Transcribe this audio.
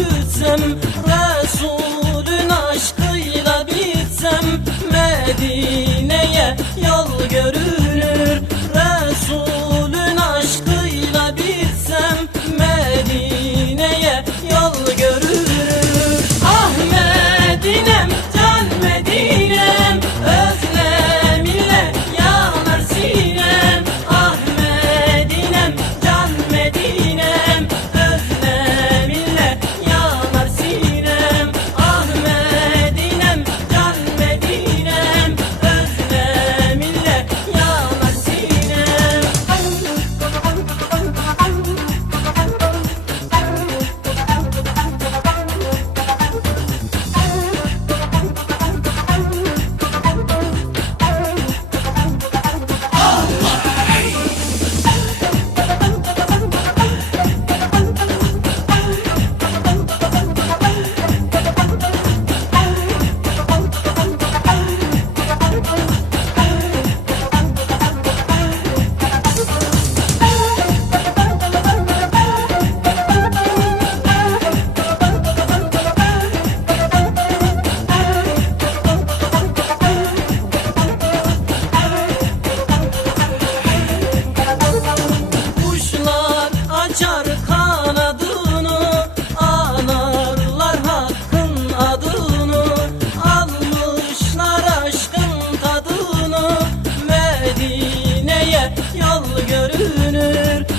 gitsem Resulün aşkıyla bitsem Medine'ye yol görür sineye yol görünür.